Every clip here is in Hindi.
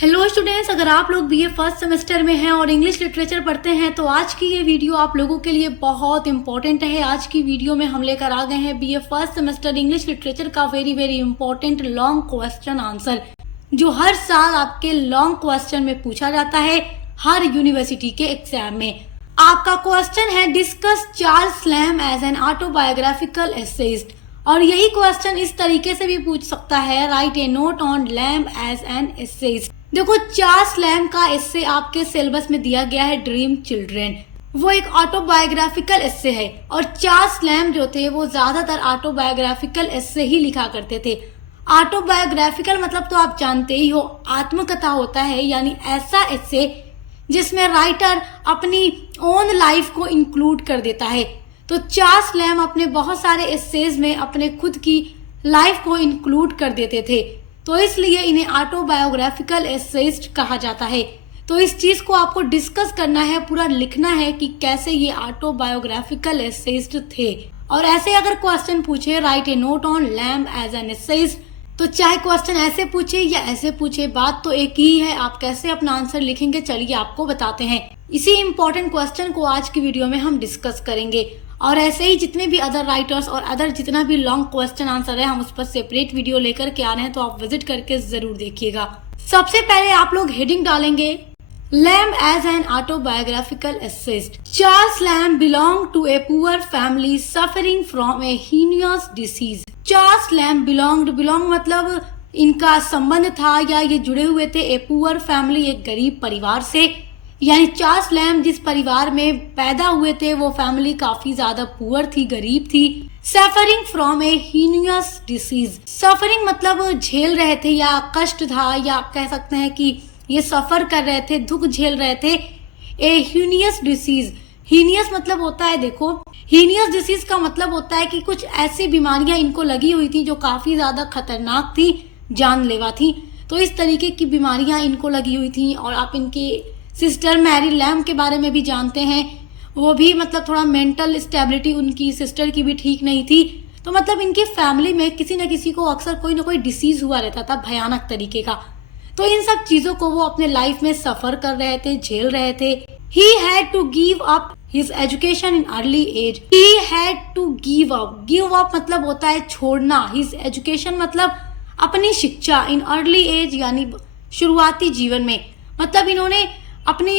हेलो स्टूडेंट्स, अगर आप लोग बीए फर्स्ट सेमेस्टर में हैं और इंग्लिश लिटरेचर पढ़ते हैं तो आज की ये वीडियो आप लोगों के लिए बहुत इंपॉर्टेंट है। आज की वीडियो में हम लेकर आ गए हैं BA first semester English literature का very important long question answer, जो हर साल आपके लॉन्ग क्वेश्चन में पूछा जाता है हर यूनिवर्सिटी के एग्जाम में। आपका क्वेश्चन है discuss Charles Lamb as an autobiographical essayist, और यही क्वेश्चन इस तरीके से भी पूछ सकता है write a note on Lamb as an essayist. देखो, चार्ल्स लैम्ब का एस्से आपके सिलेबस में दिया गया है ड्रीम चिल्ड्रेन। वो एक ऑटोबायोग्राफिकल एस्से है और चार्ल्स लैम्ब जो थे वो ज्यादातर ऑटोबायोग्राफिकल एस्से ही लिखा करते थे। ऑटोबायोग्राफिकल मतलब तो आप जानते ही हो, आत्मकथा होता है, यानी ऐसा एस्से जिसमें राइटर अपनी ओन लाइफ को इंक्लूड कर देता है। तो चार्ल्स लैम्ब अपने बहुत सारे एस्सेज में अपने खुद की लाइफ को इंक्लूड कर देते थे, तो इसलिए इन्हें ऑटोबायोग्राफिकल एसेइस्ट कहा जाता है। तो इस चीज को आपको डिस्कस करना है, पूरा लिखना है कि कैसे ये ऑटोबायोग्राफिकल एसेइस्ट थे। और ऐसे अगर क्वेश्चन पूछे write a note on Lamb as an essayist, तो चाहे क्वेश्चन ऐसे पूछे या ऐसे पूछे, बात तो एक ही है, आप कैसे अपना आंसर लिखेंगे चलिए आपको बताते हैं। इसी इंपॉर्टेंट क्वेश्चन को आज की वीडियो में हम डिस्कस करेंगे, और ऐसे ही जितने भी अदर राइटर्स और अदर जितना भी लॉन्ग क्वेश्चन आंसर है हम उस पर सेपरेट वीडियो लेकर के आ रहे हैं, तो आप विजिट करके जरूर देखिएगा। सबसे पहले आप लोग हेडिंग डालेंगे Lamb as an autobiographical essayist. Charles Lamb belong to a poor family suffering from a heinous disease. Charles Lamb belong मतलब इनका संबंध था या ये जुड़े हुए थे ए पुअर फैमिली, एक गरीब परिवार से, यानी चार्ल्स लैम्ब जिस परिवार में पैदा हुए थे वो फैमिली काफी ज्यादा पुअर थी, गरीब थी। Suffering from a heinous disease, suffering मतलब झेल रहे थे या कष्ट था, या आप कह सकते हैं कि ये सफर कर रहे थे, दुख झेल रहे थे। ए हीनियस डिसीज, हीनियस मतलब होता है, देखो हीनियस डिसीज का मतलब होता है कि कुछ ऐसी बीमारियां इनको लगी हुई थी जो काफी ज्यादा खतरनाक थी, जानलेवा थी। तो इस तरीके की बीमारियां इनको लगी हुई थी। और आप इनकी सिस्टर मैरी लैम्ब के बारे में भी जानते हैं, वो भी मतलब थोड़ा मेंटल स्टेबिलिटी उनकी सिस्टर की भी ठीक नहीं थी। तो मतलब इनकी फैमिली में किसी न किसी को अक्सर कोई ना कोई डिसीज हुआ रहता था भयानक तरीके का। तो इन सब चीजों को वो अपने लाइफ में सफर कर रहे थे, झेल रहे थे। He had to give up his education in early age. He had to give up, give up मतलब होता है छोड़ना, हिज एजुकेशन मतलब अपनी शिक्षा, इन अर्ली एज यानी शुरुआती जीवन में, मतलब इन्होंने अपनी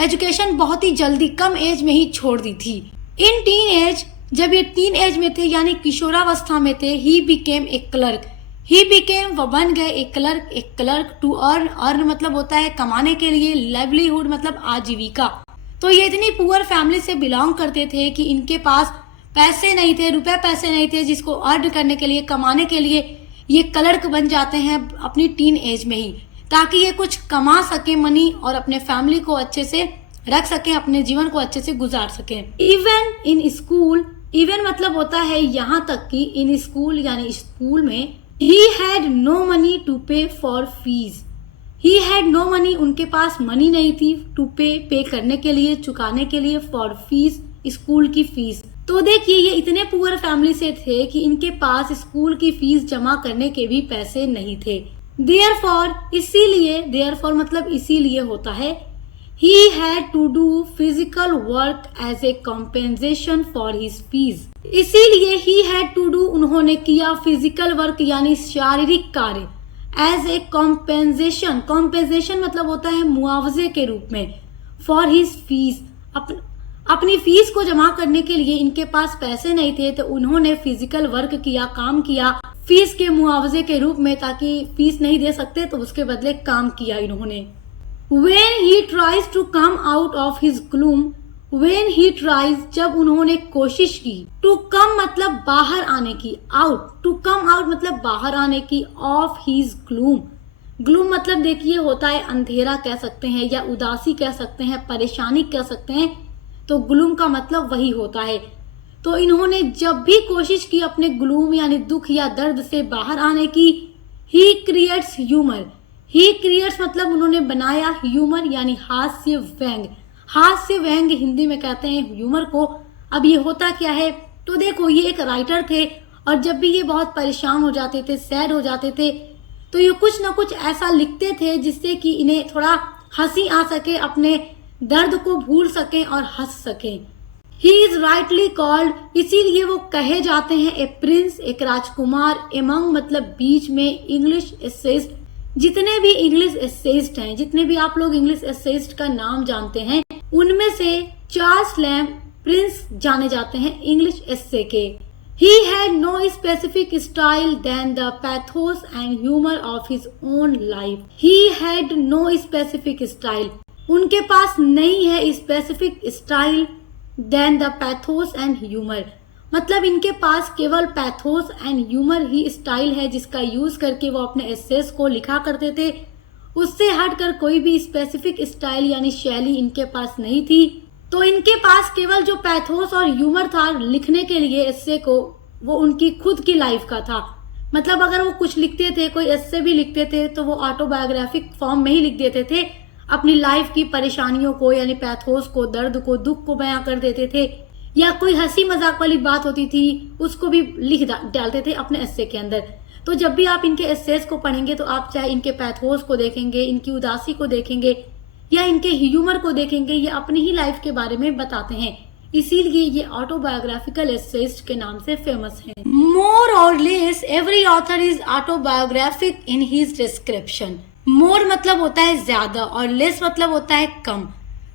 एजुकेशन बहुत ही जल्दी कम एज में ही छोड़ दी थी। इन टीन एज, जब ये टीन एज में थे यानी किशोरावस्था में थे, he became a clerk. He became, वो बन गए, ए क्लर्क टू अर्न, अर्न मतलब होता है कमाने के लिए, लाइवलीहुड मतलब आजीविका। तो ये इतनी पुअर फैमिली से बिलोंग करते थे कि इनके पास पैसे नहीं थे, रुपए पैसे नहीं थे जिसको अर्न करने के लिए, कमाने के लिए ये क्लर्क बन जाते हैं अपनी टीन एज में ही, ताकि ये कुछ कमा सके मनी और अपने फैमिली को अच्छे से रख सके, अपने जीवन को अच्छे से गुजार सके। इवन इन स्कूल, इवन मतलब होता है यहाँ तक कि, इन स्कूल यानी स्कूल में, he had no money to pay for fees. He had no money, उनके पास मनी नहीं थी, टू पे करने के लिए, चुकाने के लिए, फॉर फीस स्कूल की फीस। तो देखिए ये इतने पुअर फैमिली से थे कि इनके पास स्कूल की फीस जमा करने के भी पैसे नहीं थे। Therefore, इसीलिए, therefore मतलब इसीलिए होता है, he had to do physical work as a compensation for his fees। इसीलिए he had to do, उन्होंने किया physical work यानी शारीरिक कार्य, as a compensation, compensation मतलब होता है मुआवजे के रूप में, for his fees, अपनी फीस को जमा करने के लिए इनके पास पैसे नहीं थे, तो उन्होंने फिजिकल वर्क किया, काम किया फीस के मुआवजे के रूप में, ताकि फीस नहीं दे सकते तो उसके बदले काम किया इन्होंने। When he tries to come out of his gloom, when he tries जब उन्होंने कोशिश की, to come मतलब बाहर आने की, out, to come out मतलब बाहर आने की, of his gloom, gloom मतलब देखिए होता है अंधेरा कह सकते हैं, या उदासी कह सकते हैं, परेशानी कह सकते हैं, तो gloom का मतलब वही होता है। तो इन्होंने जब भी कोशिश की अपने ग्लूम यानी दुख या दर्द से बाहर आने की, he creates humour, he creates मतलब उन्होंने बनाया, ह्यूमर यानी हास्य व्यंग, हास्य व्यंग हिंदी में कहते हैं ह्यूमर को। अब ये होता क्या है, तो देखो ये एक राइटर थे और जब भी ये बहुत परेशान हो जाते थे, सैड हो जाते थे, तो ये कुछ ना कुछ ऐसा लिखते थे जिससे कि इन्हें थोड़ा हंसी आ सके, अपने दर्द को भूल सकें और हंस सकें। ही इज राइटली कॉल्ड, इसीलिए वो कहे जाते हैं ए प्रिंस, एक राजकुमार, एमंग मतलब बीच में, इंग्लिश एसेइस्ट, जितने भी इंग्लिश एसेइस्ट हैं, जितने भी आप लोग इंग्लिश एसेइस्ट का नाम जानते हैं, उनमें से चार्ल्स लैम्ब प्रिंस जाने जाते हैं इंग्लिश एस्से के। He had no specific style than the pathos and humor of his own life. He had no specific style. उनके पास नहीं है specific style than the pathos and humor. मतलब इनके पास केवल pathos and humor he style है जिसका यूज करके वो अपने एसेस को लिखा करते थे। उससे हटकर कोई भी स्पेसिफिक स्टाइल यानी शैली इनके पास नहीं थी। तो इनके पास केवल जो पैथोस और ह्यूमर था लिखने के लिए एस्से को, वो उनकी खुद की लाइफ का था। मतलब अगर वो कुछ लिखते थे, कोई एस्से भी लिखते थे, तो वो ऑटोबायोग्राफिक फॉर्म में ही लिख देते थे, अपनी लाइफ की परेशानियों को यानी पैथोस को, दर्द को, दुख को बयां कर देते थे, या कोई हंसी मजाक वाली बात होती थी उसको भी लिख डालते थे अपने एस्से के अंदर। तो जब भी आप इनके एस्सेस को पढ़ेंगे तो आप चाहे इनके पैथोस को देखेंगे, इनकी उदासी को देखेंगे या इनके ह्यूमर को देखेंगे, ये अपनी ही लाइफ के बारे में बताते हैं, इसीलिए ये ऑटोबायोग्राफिकल एसेइस्ट के नाम से फेमस हैं। मोर और less every author is autobiographic in his description. More मतलब होता है ज्यादा और लेस मतलब होता है कम।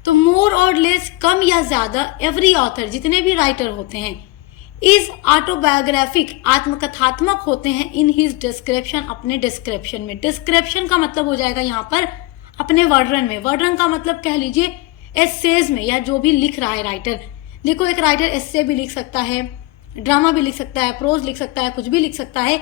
तो मोर और लेस कम या ज्यादा, एवरी ऑथर जितने भी राइटर होते हैं, इज ऑटोबायोग्राफिक आत्मकथात्मक होते हैं इन हिज डिस्क्रिप्शन अपने डिस्क्रिप्शन में। डिस्क्रिप्शन का मतलब हो जाएगा यहाँ पर अपने वर्णन में। वर्णन का मतलब कह लीजिए एसेज में, या जो भी लिख रहा है राइटर। देखो एक राइटर एस्से भी लिख सकता है, ड्रामा भी लिख सकता है, प्रोज लिख सकता है, कुछ भी लिख सकता है।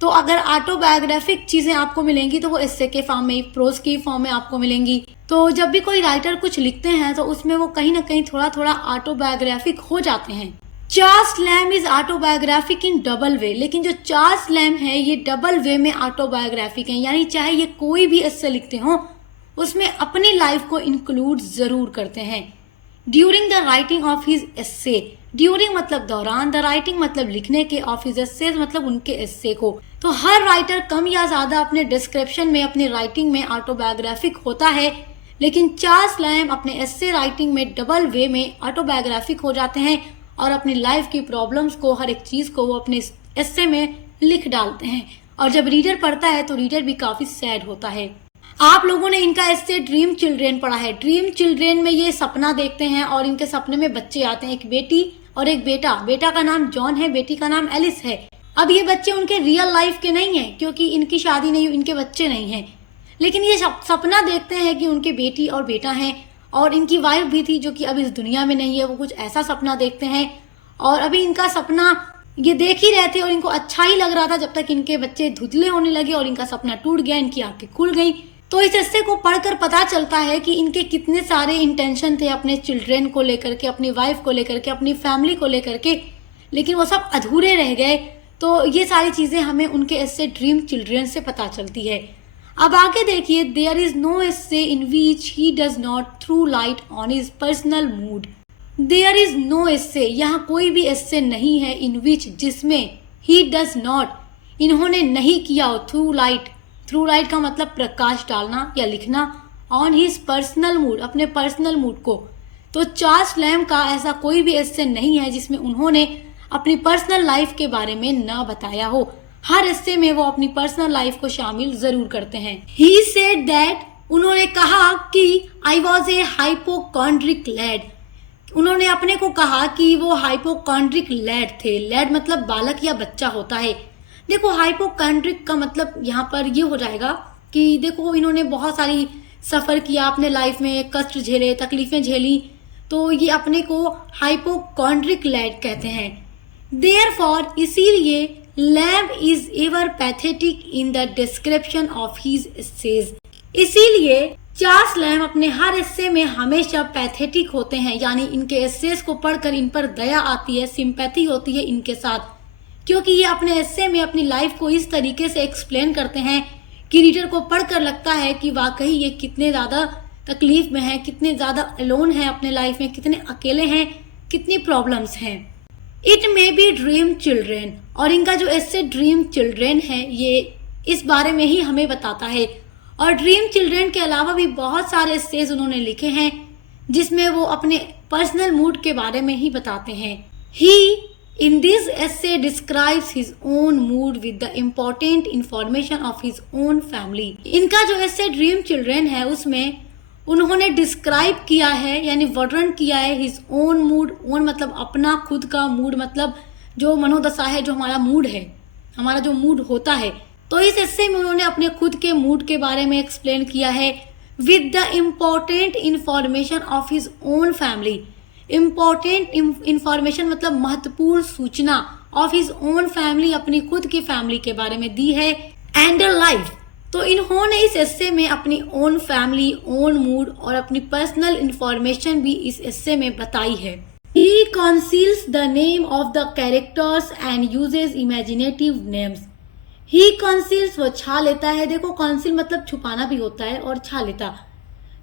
तो अगर ऑटोबायोग्राफिक चीजें आपको मिलेंगी तो वो एस्से के फॉर्म में, प्रोज की फॉर्म में आपको मिलेंगी। तो जब भी कोई राइटर कुछ लिखते हैं तो उसमें वो कहीं ना कहीं थोड़ा थोड़ा ऑटोबायोग्राफिक हो जाते हैं। Charles Lamb is autobiographic in double way, लेकिन जो चार्ल्स लैम्ब है ये डबल वे में ऑटोबायोग्राफिक है, यानी चाहे ये कोई भी एस्से लिखते हो उसमें अपनी लाइफ को इंक्लूड जरूर करते हैं। During the writing of his essay, during मतलब दौरान, द राइटिंग मतलब लिखने के, ऑफ हिज एस्से मतलब उनके एस्से को। तो हर राइटर कम या ज्यादा अपने डिस्क्रिप्शन में, अपनी राइटिंग में ऑटोबायोग्राफिक होता है, लेकिन चार्ल्स लैम्ब अपने एस्से राइटिंग में डबल वे में ऑटोबायोग्राफिक हो जाते हैं और अपनी लाइफ की प्रॉब्लम्स को, हर एक चीज को वो अपने एस्से में लिख डालते हैं। और जब रीडर पढ़ता है तो रीडर भी काफी सैड होता है। आप लोगों ने इनका एस्से ड्रीम चिल्ड्रेन पढ़ा है। ड्रीम चिल्ड्रेन में ये सपना देखते हैं और इनके सपने में बच्चे आते हैं, एक बेटी और एक बेटा। बेटा का नाम जॉन है, बेटी का नाम एलिस है। अब ये बच्चे उनके रियल लाइफ के नहीं हैं क्योंकि इनकी शादी नहीं हुई, इनके बच्चे नहीं हैं, लेकिन ये सपना देखते हैं कि उनके बेटी और बेटा हैं, और इनकी वाइफ भी थी जो कि अब इस दुनिया में नहीं है। वो कुछ ऐसा सपना देखते हैं और अभी इनका सपना ये देख ही रहे थे और इनको अच्छा ही लग रहा था जब तक इनके बच्चे धुंधले होने लगे और इनका सपना टूट गया, इनकी आंखें खुल गई। तो इस एस्से को पढ़कर पता चलता है कि इनके कितने सारे इंटेंशन थे अपने चिल्ड्रेन को लेकर के, अपनी वाइफ को लेकर के, अपनी फैमिली को लेकर के, लेकिन वो सब अधूरे रह गए। तो ये सारी चीजें हमें उनके एस्से ड्रीम चिल्ड्रेन से पता चलती है। अब आगे देखिए, there is no essay in which he does not through light on his personal mood. There is no essay, यहाँ कोई भी एस्से नहीं है इन विच जिसमें ही डज नॉट, इन्होंने नहीं किया हो, थ्रू लाइट। थ्रू लाइट का मतलब प्रकाश डालना या लिखना, ऑन हिज पर्सनल मूड, अपने पर्सनल मूड को। तो चार्ल्स लैम्ब का ऐसा कोई भी एस्से नहीं है जिसमें उन्होंने अपनी पर्सनल लाइफ के बारे में ना बताया हो। हर एस्से में वो अपनी पर्सनल लाइफ को शामिल जरूर करते हैं। ही सेड दैट, उन्होंने कहा कि I was a hypochondriac lad. उन्होंने अपने को कहा कि वो हाइपोकॉन्ड्रिक लैड थे। लैड मतलब बालक या बच्चा होता है। देखो हाइपोकॉन्ड्रिक का मतलब यहाँ पर ये हो जाएगा कि देखो इन्होंने बहुत सारी सफर किया अपने लाइफ में, कष्ट झेले, तकलीफें झेली, तो ये अपने को हाइपोकॉन्ड्रिक लैड कहते हैं। देयरफॉर, इसीलिए Lamb is ever pathetic in the description of his essays. इसीलिए चार्ल्स लैम्ब अपने हर एस्से में हमेशा पैथेटिक होते हैं, यानी इनके एस्सेज को पढ़कर इन पर दया आती है, सिंपैथी होती है इनके साथ, क्योंकि ये अपने एस्से में अपनी लाइफ को इस तरीके से एक्सप्लेन करते हैं कि रीडर को पढ़कर लगता है कि वाकई ये कितने ज़्यादा तकलीफ में हैं, कितने ज़्यादा अलोन हैं अपने लाइफ में, कितने अकेले हैं, कितनी प्रॉब्लम्स हैं। It may be dream children, और इनका जो एस्से ड्रीम चिल्ड्रेन है ये इस बारे में ही हमें बताता है। और ड्रीम चिल्ड्रन के अलावा भी बहुत सारे एसेज उन्होंने लिखे हैं जिसमें वो अपने पर्सनल मूड के बारे में ही बताते हैं। He in this essay describes his own mood with the important information of his own family. इनका जो एसे ड्रीम चिल्ड्रन है उसमें उन्होंने डिस्क्राइब किया है यानी वर्णन किया है हिज ओन मूड। ओन मतलब अपना खुद का, मूड मतलब जो मनोदशा है, जो हमारा मूड है, हमारा जो मूड होता है। तो इस एस्से में उन्होंने अपने खुद के मूड के बारे में एक्सप्लेन किया है with the important information of his own family. Important information मतलब महत्वपूर्ण सूचना ऑफ हिज ओन फैमिली, अपनी खुद की फैमिली के बारे में दी है। एंड लाइफ, तो इन्होंने इस एस्से में अपनी ओन फैमिली, ओन मूड और अपनी पर्सनल इंफॉर्मेशन भी इस एस्से में बताई है। He conceals the name of the characters and uses imaginative names. He conceals वो छा लेता है। देखो conceal मतलब छुपाना भी होता है और छा लेता।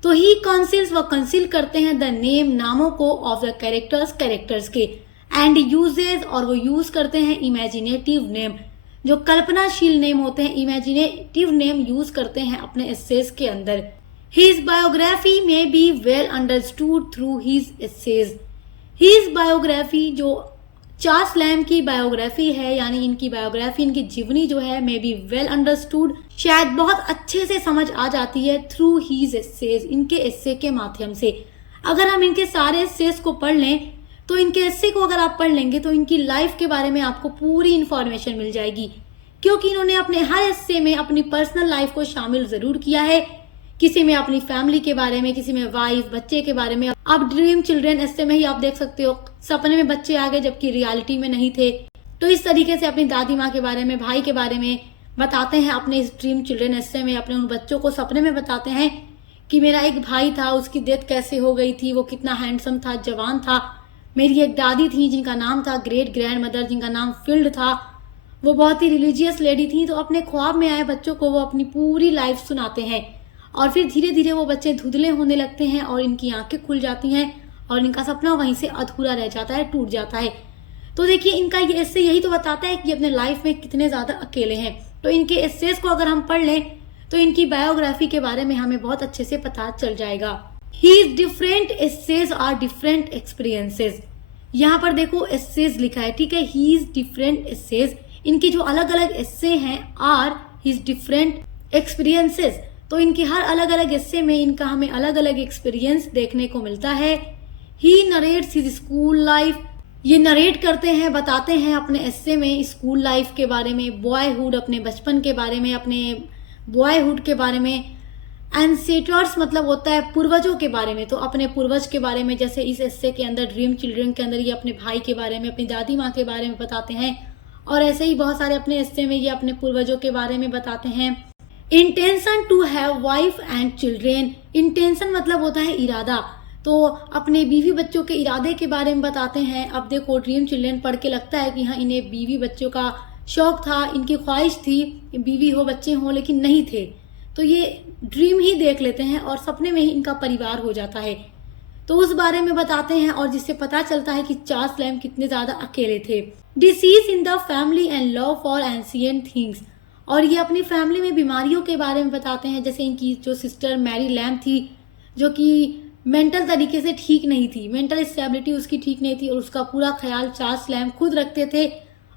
तो he conceals वो conceal करते हैं the name नामों को of the characters के, and uses और वो use करते हैं imaginative name जो कल्पनाशील नेम होते हैं, imaginative name use करते हैं अपने essays के अंदर। His biography may be well understood through his essays. His biography जो चार्ल्स लैम की बायोग्राफी है यानी इनकी बायोग्राफी, इनकी जीवनी जो है मे बी वेल अंडरस्टूड, शायद बहुत अच्छे से समझ आ जाती है थ्रू हीज एसेज, इनके एस्से के माध्यम से। अगर हम इनके सारे एस्सेज को पढ़ लें तो इनके एस्से को अगर आप पढ़ लेंगे तो इनकी लाइफ के बारे में आपको पूरी इंफॉर्मेशन मिल जाएगी, क्योंकि इन्होंने अपने हर एस्से में अपनी पर्सनल लाइफ को शामिल जरूर किया है। किसी में अपनी फैमिली के बारे में, किसी में वाइफ, बच्चे के बारे में। अब ड्रीम चिल्ड्रन एस्से में ही आप देख सकते हो सपने में बच्चे आ गए जबकि रियलिटी में नहीं थे। तो इस तरीके से अपनी दादी माँ के बारे में, भाई के बारे में बताते हैं अपने इस ड्रीम चिल्ड्रन एस्से में। अपने उन बच्चों को सपने में बताते हैं कि मेरा एक भाई था, उसकी डेथ कैसे हो गई थी, वो कितना हैंडसम था, जवान था। मेरी एक दादी थी जिनका नाम था ग्रेट ग्रैंड मदर, जिनका नाम फील्ड था, वो बहुत ही रिलीजियस लेडी थी। तो अपने ख्वाब में आए बच्चों को वो अपनी पूरी लाइफ सुनाते हैं और फिर धीरे धीरे वो बच्चे धुंधले होने लगते हैं और इनकी आंखें खुल जाती हैं और इनका सपना वहीं से अधूरा रह जाता है, टूट जाता है। तो देखिए इनका ये एस्से यही तो बताता है कि अपने लाइफ में कितने ज़्यादा अकेले हैं। तो इनके एस्सेज को अगर हम पढ़ लें तो इनकी बायोग्राफी के बारे में हमें बहुत अच्छे से पता चल जाएगा। His different essays are different experiences. यहाँ पर देखो एस्सेज लिखा है, ठीक है। हीज डिफरेंट एस्सेज, इनके जो अलग अलग एस्से हैं, आर हिज डिफरेंट एक्सपीरियंसेस। तो इनके हर अलग अलग एस्से में इनका हमें अलग अलग एक्सपीरियंस देखने को मिलता है। ही नरेट्स हिज स्कूल लाइफ, ये नरेट करते हैं, बताते हैं अपने एस्से में स्कूल लाइफ के बारे में, बॉयहुड, अपने बचपन के बारे में, अपने बॉयहुड के बारे में। एंसेटर्स मतलब होता है पूर्वजों के बारे में, तो अपने पूर्वज के बारे में, जैसे इस एस्से के अंदर ड्रीम चिल्ड्रन के अंदर ये अपने भाई के बारे में, अपनी दादी माँ के बारे में बताते हैं। और ऐसे ही बहुत सारे अपने एस्से में ये अपने पूर्वजों के बारे में बताते हैं। Intention to have wife and children, intention मतलब होता है इरादा, तो अपने बीवी बच्चों के इरादे के बारे में बताते हैं। अब देखो ड्रीम चिल्ड्रन पढ़ के लगता है कि हाँ इन्हें बीवी बच्चों का शौक था, इनकी ख्वाहिश थी बीवी हो, बच्चे हों, लेकिन नहीं थे। तो ये ड्रीम ही देख लेते हैं और सपने में ही इनका परिवार हो जाता है, तो उस बारे में बताते हैं। और जिससे पता चलता है कि चार्ल्स लैम कितने ज़्यादा अकेले थे। Disease in the family and love for ancient things, और ये अपनी फैमिली में बीमारियों के बारे में बताते हैं। जैसे इनकी जो सिस्टर मैरी लैम थी जो कि मेंटल तरीके से ठीक नहीं थी, मेंटल स्टेबिलिटी उसकी ठीक नहीं थी और उसका पूरा ख्याल चार्ल्स लैम खुद रखते थे।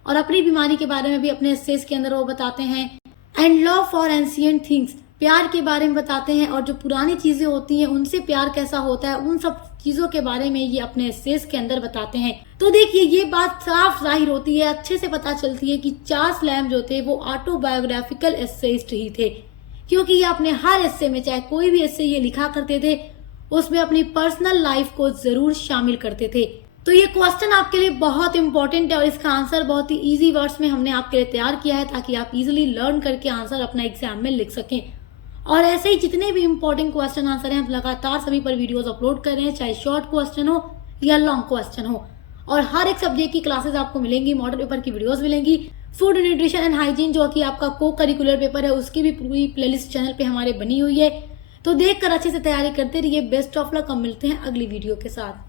और अपनी बीमारी के बारे में भी अपने एस्सेज के अंदर वो बताते हैं। And love for ancient things, प्यार के बारे में बताते हैं और जो पुरानी चीज़ें होती हैं उनसे प्यार कैसा होता है, उन सब चीज़ों के बारे में ये अपने एस्सेज के अंदर बताते हैं। तो देखिए ये बात साफ जाहिर होती है, अच्छे से पता चलती है कि चार्ल्स लैम जो थे वो ऑटोबायोग्राफिकल एस्सेइस्ट ही थे, क्योंकि ये अपने हर एस्से में, चाहे कोई भी एस्से ये लिखा करते थे, उसमें अपनी पर्सनल लाइफ को जरूर शामिल करते थे। तो ये क्वेश्चन आपके लिए बहुत इंपॉर्टेंट है और इसका आंसर बहुत ही इजी वर्ड्स में हमने आपके लिए तैयार किया है ताकि आप इजीली लर्न करके आंसर अपना एग्जाम में लिख सकें। और ऐसे ही जितने भी इंपॉर्टेंट क्वेश्चन आंसर हैं हम लगातार सभी पर वीडियोस अपलोड कर रहे हैं, चाहे शॉर्ट क्वेश्चन हो या लॉन्ग क्वेश्चन हो। और हर एक सब्जेक्ट की क्लासेस आपको मिलेंगी, मॉडल पेपर की वीडियोस मिलेंगी। फूड न्यूट्रिशन एंड हाइजीन जो कि आपका को करिकुलर पेपर है उसकी भी पूरी प्लेलिस्ट चैनल पे हमारे बनी हुई है, तो देखकर अच्छे से तैयारी करते रहिए। बेस्ट ऑफ लक, हम मिलते हैं अगली वीडियो के साथ।